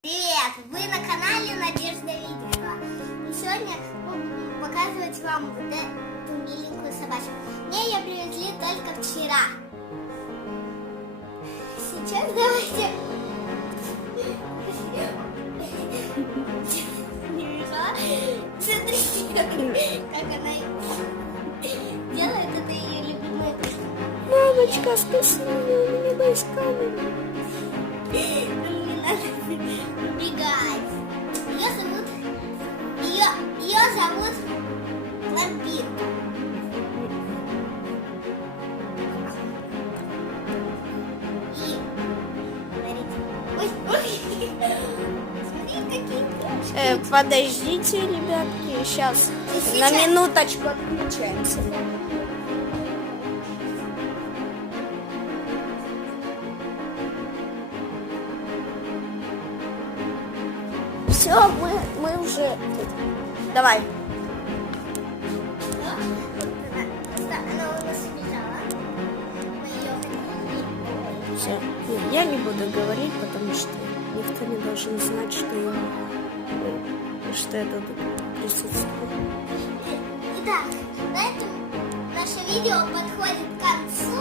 Привет! Вы на канале Надежда Видео. И сегодня буду показывать вам вот эту миленькую собачку. Мне ее привезли только вчера. Сейчас давайте... Не мешала? Смотрите, как она делает. Это ее любимая кошка. Мамочка, спаси меня, у меня боюсь камеры. Не надо убегать. Ее зовут Вампир. И смотрите. Ой, смотрите, какие крошки. Подождите, ребятки, сейчас на минуточку отключаемся. Все, мы уже тут. Давай. Она у нас убежала. Мы ее хотели. Все. Я не буду говорить, потому что никто не должен знать, что я тут присутствую. Итак, на этом наше видео подходит к концу.